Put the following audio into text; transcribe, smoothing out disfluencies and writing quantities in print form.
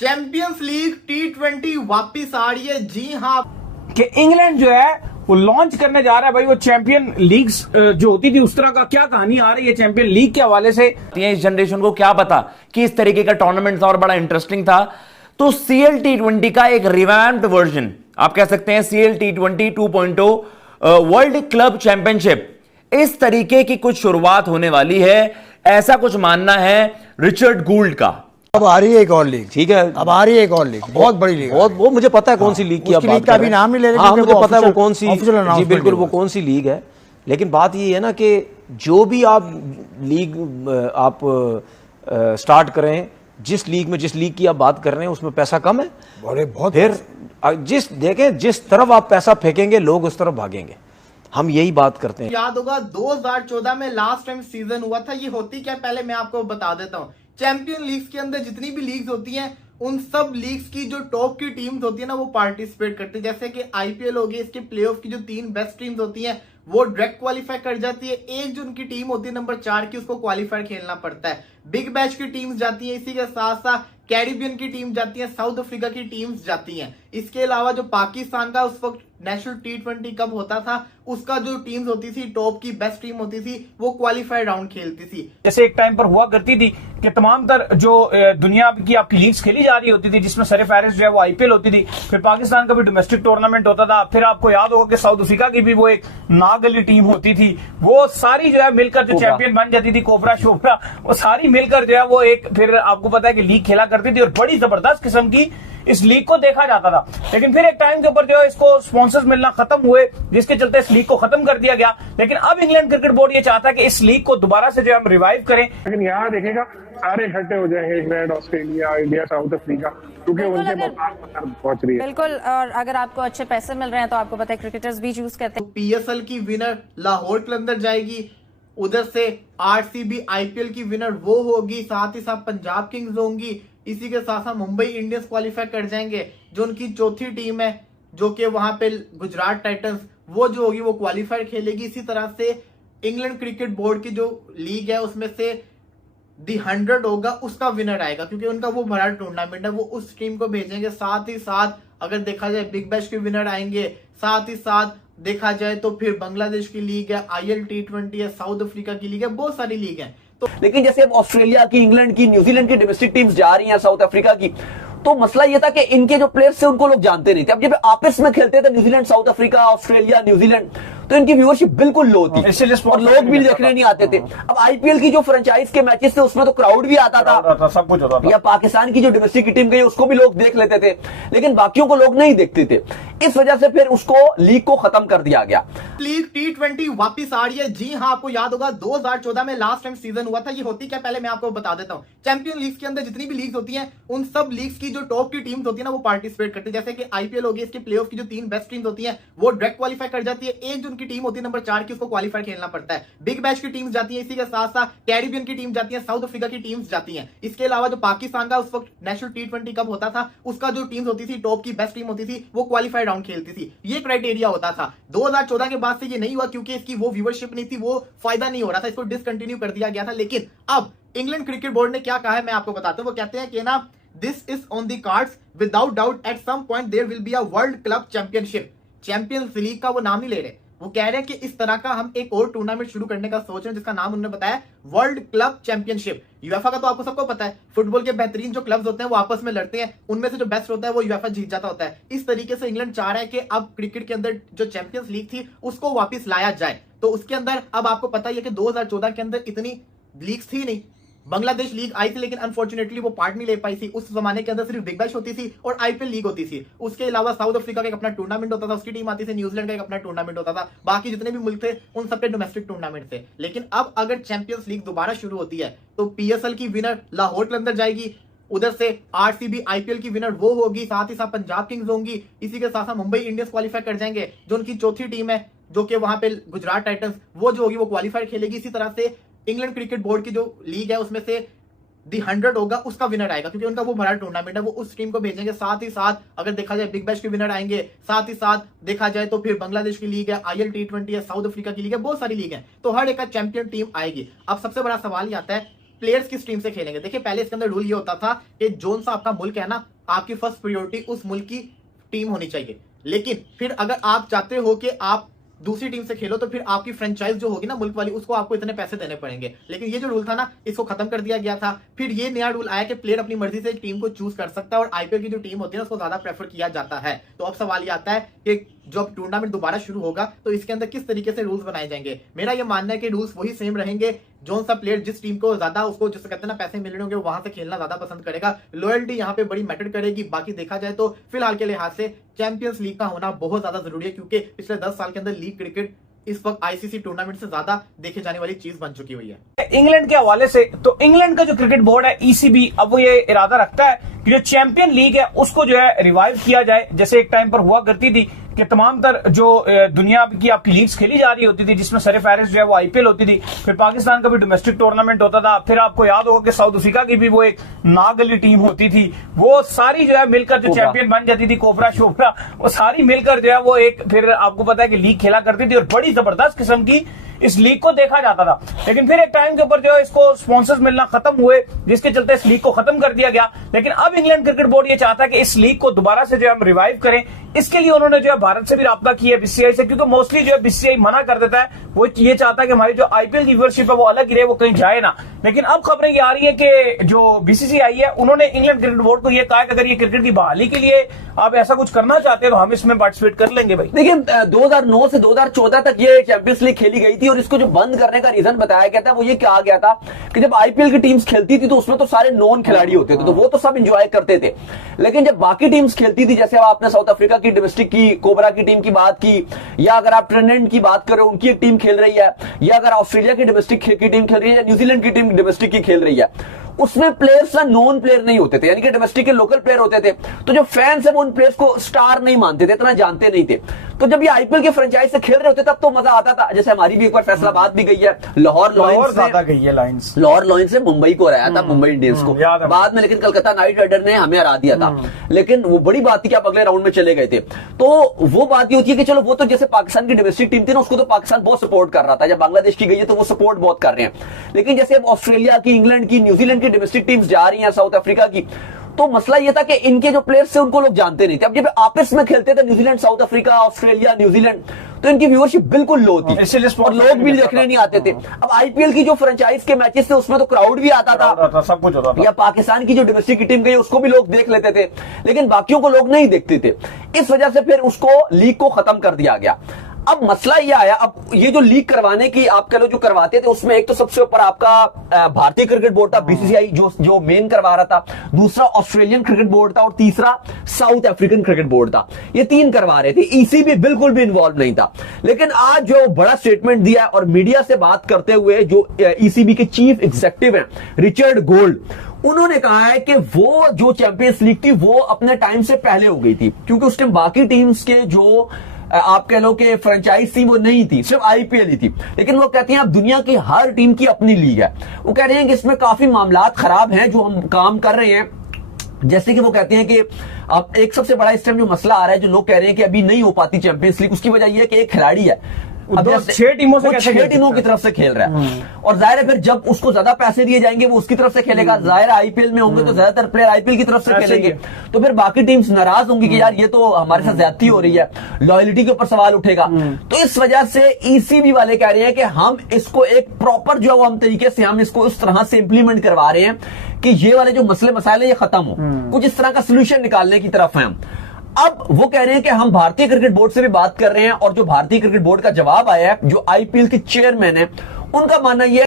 Champions league T20 वापिस आ रही है। जी हाँ, कि इंग्लैंड जो है वो लॉन्च करने जा रहा है भाई वो चैंपियन लीग्स जो होती थी उस तरह का क्या कहानी आ रही है चैंपियन लीग के हवाले से। इस जनरेशन को क्या पता कि इस तरीके का टूर्नामेंट था और बड़ा इंटरेस्टिंग था। तो CL T20 का एक रिवैम्प्ड वर्जन आप कह सकते हैं, CL T20 2.0 world club championship, इस तरीके की कुछ शुरुआत होने वाली है, ऐसा कुछ मानना है रिचर्ड गूल्ड का। अब आ रही है एक और लीग, ठीक है, अब आ रही है एक और लीग, बहुत बड़ी लीग, बहुत वो मुझे पता है कौन सी लीग की आप बात लीग का भी नाम नहीं ले रहे, हाँ मुझे पता है वो कौन सी, जी बिल्कुल वो वो कौन सी लीग है। लेकिन बात ये है ना कि जो भी आप लीग आप स्टार्ट करें, जिस लीग में जिस लीग की आप बात कर रहे हैं उसमें पैसा कम है, बहुत फिर जिस तरफ आप पैसा फेंकेंगे लोग उस तरफ भागेंगे। हम यही बात करते हैं। याद होगा 2014 में लास्ट टाइम सीजन हुआ था। ये होती क्या, पहले मैं आपको बता देता हूँ। चैंपियन लीग्स के अंदर जितनी भी लीग्स होती हैं उन सब लीग्स की जो टॉप की टीम्स होती है ना वो पार्टिसिपेट करती है। जैसे कि IPL हो गई, इसके प्लेऑफ की जो 3 बेस्ट टीम्स होती हैं वो डायरेक्ट क्वालिफाई कर जाती है। एक जो उनकी टीम होती है नंबर 4 की, उसको क्वालिफाई खेलना पड़ता है। बिग बैश की टीम्स जाती है, इसी के साथ साथ कैरिबियन की टीम जाती है, साउथ अफ्रीका की टीम्स जाती हैं। इसके अलावा जो पाकिस्तान का उस वक्त नेशनल T20 कप होता था, उसका जो टीम्स होती थी, टॉप की बेस्ट टीम होती थी, वो क्वालिफाई राउंड खेलती थी। जैसे एक टाइम पर हुआ करती थी कि तमाम तर जो दुनिया की आपकी लीग्स खेली जा रही होती थी, जिसमें सरफहरिस्त जो है वो IPL होती थी, फिर पाकिस्तान का भी डोमेस्टिक टूर्नामेंट होता था, फिर आपको याद होगा कि साउथ अफ्रीका की भी वो एक नागली टीम होती थी, वो सारी जो है मिलकर जो चैंपियन बन जाती थी, कोबरा शोबरा, वो सारी मिलकर जो है वो एक फिर आपको पता है कि लीग खेला करती थी और बड़ी जबरदस्त किस्म की इस लीग को देखा जाता था। लेकिन फिर एक टाइम के ऊपर जो है इसको स्पॉन्सर्स मिलना खत्म हुए, जिसके चलते इस लीग को खत्म कर दिया गया। लेकिन अब इंग्लैंड क्रिकेट बोर्ड ये चाहता है कि इस लीग को दोबारा से जो हम रिवाइव करें। लेकिन यहाँ देखेगा सारे इकट्ठे हो जाएंगे, England, Australia, India, south Africa, क्योंकि उनके पहुंच रही है। बिल्कुल, और अगर आपको अच्छे पैसे मिल रहे हैं तो आपको पता है क्रिकेटर्स भी चूज करते हैं। PSL की विनर लाहौर कलंदर जाएगी, उधर से RCB IPL की विनर वो होगी, साथ ही साथ पंजाब किंग्स होंगी, इसी के साथ साथ मुंबई इंडियंस क्वालिफाई कर जाएंगे। जो उनकी चौथी टीम है जो कि वहां पे गुजरात टाइटंस, वो जो होगी वो क्वालिफाई खेलेगी। इसी तरह से इंग्लैंड क्रिकेट बोर्ड की जो लीग है उसमें से दी 100 होगा, उसका विनर आएगा, क्योंकि उनका वो बड़ा टूर्नामेंट है, वो उस टीम को भेजेंगे। साथ ही साथ अगर देखा जाए बिग बैश के विनर आएंगे, साथ ही साथ देखा जाए तो फिर बांग्लादेश की लीग है, IL T20 है, साउथ अफ्रीका की लीग है, बहुत सारी लीग है। तो लेकिन जैसे अब ऑस्ट्रेलिया की, इंग्लैंड की, न्यूजीलैंड की डोमेस्टिक टीम्स जा रही हैं, साउथ अफ्रीका की, तो मसला ये था कि इनके जो प्लेयर्स थे उनको लोग जानते नहीं थे। अब जब आपस में खेलते थे New Zealand, south Africa, Australia, New Zealand, तो इनकी व्यूअरशिप बिल्कुल लो थी और लोग भी देखने नहीं आते थे। अब IPL की जो फ्रेंचाइज के मैचेस थे उसमें तो क्राउड भी आता था, सब कुछ होता था। या पाकिस्तान की जो डोमेस्टिक की टीम गई उसको भी लोग देख लेते थे, लेकिन बाकियों को लोग नहीं देखते थे। इस वजह से फिर उसको लीग को खत्म कर दिया गया। लीग T20 वापिस आ रही है। जी हाँ, आपको याद होगा 2014 में लास्ट टाइम सीजन हुआ था। ये होती क्या, पहले मैं आपको बता देता हूँ। चैंपियन लीग के अंदर जितनी भी लीग्स होती हैं उन सब लीग्स की जो टॉप की टीम्स होती है ना वो पार्टिसिपेट करती है। जैसे कि IPL होगी, इसके प्लेऑफ की जो 3 बेस्ट टीम्स होती हैं वो डायरेक्ट क्वालिफाई कर जाती है। एक जो उनकी टीम होती है नंबर 4 की, उसको क्वालिफाई खेलना पड़ता है। बिग बैश की टीम्स जाती है, इसी के साथ साथ कैरिबियन की टीम जाती है, साउथ अफ्रीका की टीम्स जाती हैं। इसके अलावा जो पाकिस्तान का उस वक्त नेशनल T20 कप होता था, उसका जो टीम्स होती थी, टॉप की बेस्ट टीम होती थी, वो क्वालिफाई राउंड खेलती थी। ये क्राइटेरिया होता था। 2014 के बाद से ये नहीं हुआ, क्योंकि इसकी वो व्यूअरशिप नहीं थी, वो फायदा नहीं हो रहा था, इसको डिसकंटिन्यू कर दिया गया था। लेकिन अब इंग्लैंड क्रिकेट बोर्ड ने क्या कहा है मैं आपको बताता हूं। वो कहते हैं कि ना, this is on the cards, without doubt at some point there will be a world club championship. Champions league का वो नाम नहीं ले रहे, वो कह रहे हैं कि इस तरह का हम एक और टूर्नामेंट शुरू करने का सोच रहे हैं, जिसका नाम उन्होंने बताया वर्ल्ड क्लब चैंपियनशिप। यूएफए का तो आपको सबको पता है, फुटबॉल के बेहतरीन जो क्लब्स होते हैं वो आपस में लड़ते हैं, उनमें से जो बेस्ट होता है वो यूएफए जीत जाता होता है। इस तरीके से इंग्लैंड चाह रहा है कि अब क्रिकेट के अंदर जो चैंपियंस लीग थी उसको वापस लाया जाए। तो उसके अंदर अब आपको पता ही है कि 2014 के अंदर इतनी लीग्स थी नहीं। बांग्लादेश लीग आई थी, लेकिन अनफॉर्चुनेटली वो पार्ट नहीं ले पाई थी। उस जमाने के अंदर सिर्फ बिग बैश होती थी और IPL लीग होती थी। उसके अलावा साउथ अफ्रीका का एक अपना टूर्नामेंट होता था, उसकी टीम आती थी, न्यूजीलैंड का एक अपना टूर्नामेंट होता था, बाकी जितने भी मुल्क थे उन सब पे डोमेस्टिक टूर्नामेंट थे। लेकिन अब अगर चैंपियंस लीग दोबारा शुरू होती है तो PSL की विनर लाहौर कलंदर जाएगी, उधर से RCB IPL की विनर वो होगी, साथ ही साथ पंजाब किंग्स होंगी, इसी के साथ साथ मुंबई इंडियंस क्वालिफाई कर जाएंगे। जो उनकी चौथी टीम है जो कि वहां पे गुजरात टाइटंस, वो जो होगी वो क्वालिफाई खेलेगी। इसी तरह से इंग्लैंड क्रिकेट बोर्ड की जो लीग है उसमें से दी 100 होगा, उसका विनर आएगा, क्योंकि उनका वो बड़ा टूर्नामेंट है, वो उस टीम को भेजेंगे। साथ ही साथ अगर देखा जाए बिग बैश के विनर आएंगे, साथ ही साथ देखा जाए तो फिर बांग्लादेश की लीग है, IL T20 है, साउथ अफ्रीका की लीग है, बहुत सारी लीग है, तो हर एक का चैंपियन टीम आएगी। अब सबसे बड़ा सवाल ये आता है प्लेयर्स किस टीम से खेलेंगे। देखिए पहले इसके अंदर रूल ये होता था कि जोन सा आपका मुल्क है ना, आपकी फर्स्ट प्रायोरिटी उस मुल्क की टीम होनी चाहिए। लेकिन फिर अगर आप चाहते हो कि आप दूसरी टीम से खेलो तो फिर आपकी फ्रेंचाइज जो होगी ना मुल्क वाली, उसको आपको इतने पैसे देने पड़ेंगे। लेकिन ये जो रूल था ना, इसको खत्म कर दिया गया था। फिर ये नया रूल आया कि प्लेयर अपनी मर्जी से एक टीम को चूज कर सकता है और आईपीएल की जो टीम होती है ना उसको ज्यादा प्रेफर किया जाता है। तो अब सवाल ये आता है कि जब टूर्नामेंट दोबारा शुरू होगा तो इसके अंदर किस तरीके से रूल्स बनाए जाएंगे। मेरा ये मानना है कि रूल्स वही सेम रहेंगे। जो सा प्लेयर जिस टीम को ज्यादा उसको जिससे कहते हैं ना पैसे मिल रहे होंगे वहां से खेलना ज्यादा पसंद करेगा। लॉयल्टी यहाँ पे बड़ी मैटर करेगी। बाकी देखा जाए तो फिलहाल के लिहाज से चैंपियंस लीग का होना बहुत ज्यादा जरूरी है, क्योंकि पिछले 10 साल के अंदर लीग क्रिकेट इस वक्त आईसीसी टूर्नामेंट से ज्यादा देखे जाने वाली चीज बन चुकी हुई है। इंग्लैंड के हवाले से तो इंग्लैंड का जो क्रिकेट बोर्ड है ईसीबी, अब वो ये इरादा रखता है कि जो चैंपियन लीग है उसको जो है रिवाइव किया जाए। जैसे एक टाइम पर हुआ करती थी कि तमाम तर जो दुनिया की आपकी लीग्स खेली जा रही होती थी, जिसमें सरफहरिस जो है वो आईपीएल होती थी, फिर पाकिस्तान का भी डोमेस्टिक टूर्नामेंट होता था, फिर आपको याद होगा कि साउथ अफ्रीका की भी वो एक नागली टीम होती थी, वो सारी जो है मिलकर जो चैंपियन बन जाती थी, कोबरा शोबरा, वो सारी मिलकर जो है वो एक फिर आपको पता है कि लीग खेला करती थी और बड़ी जबरदस्त किस्म की इस लीग को देखा जाता था। लेकिन फिर एक टाइम के ऊपर जो है इसको स्पॉन्सर्स मिलना खत्म हुए, जिसके चलते इस लीग को खत्म कर दिया गया। लेकिन अब इंग्लैंड क्रिकेट बोर्ड ये चाहता है कि इस लीग को दोबारा से जो है हम रिवाइव करें। इसके लिए उन्होंने जो है भारत से भी राब्ता किया है, बीसीसीआई से, क्योंकि मोस्टली जो है बीसीसीआई मना कर देता है। वो ये चाहता है कि हमारी जो आईपीएल की व्यूअरशिप है वो अलग ही रहे, वो कहीं जाए ना। लेकिन अब खबरें ये आ रही है कि जो बीसीसीआई है उन्होंने इंग्लैंड क्रिकेट बोर्ड को ये कहा कि अगर ये क्रिकेट की बहाली के लिए आप ऐसा कुछ करना चाहते हैं तो हम इसमें पार्टिसिपेट कर लेंगे भाई। देखिए 2009 से 2014 तक ये चैंपियंस लीग खेली गई थी और इसको जो बंद करने का रीजन बताया गया था वो ये कहा गया था कि जब आईपीएल की टीम्स खेलती थी तो उसमें तो सारे नॉन खिलाड़ी होते थे, तो वो तो सब एंजॉय करते थे। लेकिन जब बाकी टीम्स खेलती थी, जैसे आपने साउथ अफ्रीका की डोमेस्टिक की कोबरा की टीम की बात की, या अगर आप ट्रिनिडाद की बात करो उनकी एक टीम खेल रही है, या अगर ऑस्ट्रेलिया की डोमेस्टिक की टीम खेल रही है, या न्यूजीलैंड की टीम डोमेस्टिक की खेल रही है, उसमें प्लेयर्स ना नॉन प्लेयर नहीं होते थे, यानी कि डोमेस्टिक के लोकल प्लेयर होते थे। तो जो फैंस है वो उन प्लेयर्स को स्टार नहीं मानते थे, इतना जानते नहीं थे। तो जब ये आईपीएल के फ्रेंचाइज से खेल रहे होते तब तो मजा आता था। जैसे हमारी भी एक बार फैसलाबाद भी गई है, लाहौर लॉयंस से मुंबई को हराया था, मुंबई इंडियंस को बाद में, लेकिन कलकत्ता नाइट राइडर ने हमें हरा दिया था। लेकिन वो बड़ी बात थी कि आप अगले राउंड में चले गए थे। तो वो बात ये होती है कि चलो वो तो जैसे पाकिस्तान की डोमेस्टिक टीम थी ना, उसको तो पाकिस्तान बहुत सपोर्ट कर रहा था। जब बांग्लादेश की गई है तो वो सपोर्ट बहुत कर रहे हैं। लेकिन जैसे अब ऑस्ट्रेलिया की, इंग्लैंड की, न्यूजीलैंड की डोमेस्टिक टीम्स जा रही हैं, साउथ अफ्रीका की, तो मसला यह था कि इनके जो प्लेयर्स थे उनको लोग जानते नहीं थे। अब जब आपस में खेलते थे New Zealand, south Africa, Australia, New Zealand, तो इनकी व्यूअरशिप बिल्कुल लो थी और लोग भी देखने नहीं आते थे। अब आईपीएल की जो फ्रेंचाइज के मैचेस थे उसमें तो क्राउड भी आता था, सब कुछ होता था। या पाकिस्तान की जो डोमेस्टिक की टीम गई उसको भी लोग देख लेते थे, लेकिन बाकियों को लोग नहीं देखते थे। इस वजह से फिर उसको लीग को खत्म कर दिया गया। अब मसला ये आया, अब ये जो लीग करवाने की आप कह लो जो करवाते थे उसमें एक तो सबसे ऊपर आपका भारतीय क्रिकेट बोर्ड था, बीसीसीआई जो मेन करवा रहा था, दूसरा ऑस्ट्रेलियन क्रिकेट बोर्ड था और तीसरा साउथ अफ्रीकन क्रिकेट बोर्ड था। ये तीन करवा रहे थे, ईसीबी बिल्कुल भी इन्वॉल्व नहीं था। लेकिन आज जो बड़ा स्टेटमेंट दिया और मीडिया से बात करते हुए जो ईसीबी के चीफ एग्जीक्यूटिव हैं रिचर्ड गोल्ड, उन्होंने कहा है कि वो जो चैंपियंस लीग थी वो अपने टाइम से पहले हो गई थी, क्योंकि उस टाइम बाकी टीम्स के जो आप कह लो कि फ्रेंचाइज थी वो नहीं थी, सिर्फ आईपीएल ही थी। लेकिन वो कहती हैं अब दुनिया की हर टीम की अपनी लीग है। वो कह रहे हैं कि इसमें काफी मामलात खराब हैं जो हम काम कर रहे हैं। जैसे कि वो कहते हैं कि अब एक सबसे बड़ा इस टाइम जो मसला आ रहा है, जो लोग कह रहे हैं कि अभी नहीं हो पाती चैंपियंस लीग, उसकी वजह यह है कि एक खिलाड़ी है अब 6 टीमों से कैसे 6 टीमों की तरफ से खेल रहा है, और जाहिर है फिर जब उसको ज्यादा पैसे दिए जाएंगे वो उसकी तरफ से खेलेगा। जाहिर आईपीएल में होंगे तो ज्यादातर प्लेयर आईपीएल की तरफ से खेलेंगे, तो फिर बाकी टीम्स नाराज होंगी कि यार ये तो हमारे साथ ज्यादती हो रही है, लॉयल्टी के ऊपर सवाल उठेगा। तो इस वजह से ईसीबी वाले कह रहे हैं कि हम इसको एक प्रॉपर जो हम तरीके से हम इसको उस तरह से इंप्लीमेंट करवा रहे हैं कि ये वाले जो मसले मसाइल है ये खत्म हो, कुछ इस तरह का सोल्यूशन निकालने की तरफ है हम। अब वो कह रहे हैं कि हम भारतीय क्रिकेट बोर्ड से भी बात कर रहे हैं, और जो भारतीय क्रिकेट बोर्ड का जवाब आया है, जो आईपीएल के चेयरमैन है, उनका मानना यह